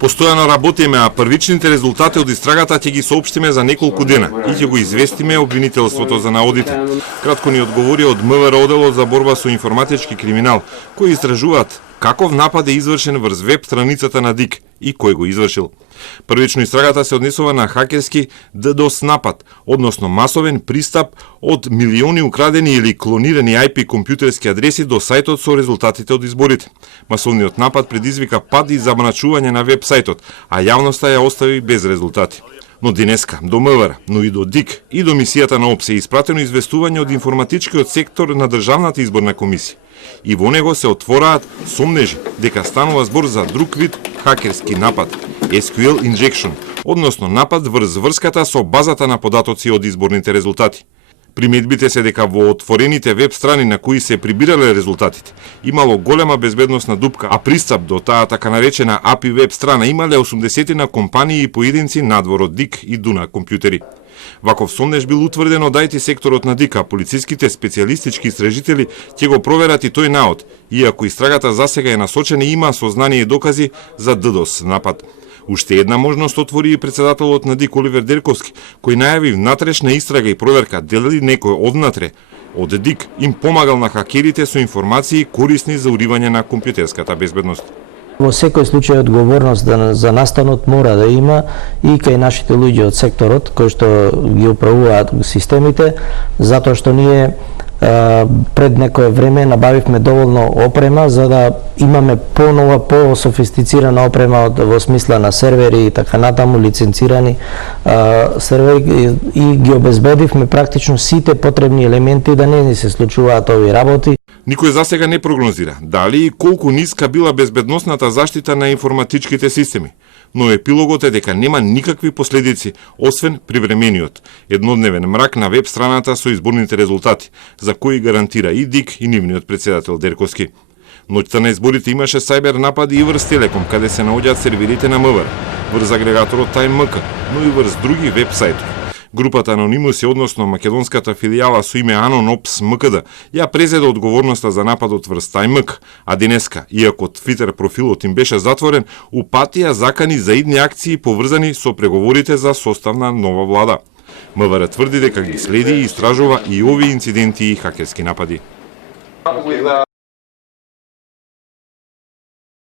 Постојано работиме, а првичните резултати од истрагата ќе ги соопштиме за неколку дена и ќе го известиме обвинителството за наодите. Кратко ни одговори од МВР одделот за борба со информатички криминал, кои истражуваат каков напад е извршен врз веб страницата на ДИК и кој го извршил. Првично истрагата се однесува на хакерски DDoS напад, односно масовен пристап од милиони украдени или клонирани IP компјутерски адреси до сајтот со резултатите од изборите. Масовниот напад предизвика пад и замрачување на веб сајтот, а јавноста ја остави без резултати. Но денеска, до МВР, но и до ДИК и до мисијата на ОПСЕ испратено известување од информатичкиот сектор на Државната изборна комисија. И во него се отвораат сомнежи дека станува збор за друг вид хакерски напад, SQL injection, односно напад врз врската со базата на податоци од изборните резултати. Приметбите се дека во отворените веб страни на кои се прибирале резултатите имало голема безбедносна дупка, а пристап до таа така наречена API веб страна имале 80 на компании и поединци надвор од ДИК и Дуна компјутери. Ваков сомнеж бил утврден од IT секторот на ДИК, а полициските специјалистички истражители ќе го проверат и тој наод, иако истрагата засега е насочена и има сознание и докази за DDoS напад. Уште една можност отвори и председателот на ДИК Оливер Дерковски, кој најави внатрешна истрага и проверка дали некој однатре од ДИК им помагал на хакерите со информации корисни за уривање на компјутерската безбедност. Во секој случај одговорност за настанот мора да има и кај нашите луѓе од секторот кои што ги управуваат системите, затоа што ние пред некое време набавивме доволно опрема за да имаме понова, по-софистицирана опрема во смисла на сервери и така натаму, лиценцирани сервери и ги обезбедивме практично сите потребни елементи да не ни се случуваат овие работи. Никој засега не прогнозира дали и колку ниска била безбедносната заштита на информатичките системи, но епилогот е дека нема никакви последици, освен привремениот еднодневен мрак на веб страната со изборните резултати, за кои гарантира и ДИК и нивниот председател Дерковски. Ноќта на изборите имаше сајбер напади и врз Телеком, каде се наоѓаат серверите на МВР, врз агрегаторот TimeMK, но и врз други веб сајтови. Групата Анонимуси, односно македонската филијала со име Анонопс МКД, ја презеде одговорноста за нападот врз TimeMK, а денеска, иако Твитер профилот им беше затворен, упатија закани за идни акции поврзани со преговорите за состав на нова влада. МВР тврди дека ги следи и истражува и овие инциденти и хакерски напади.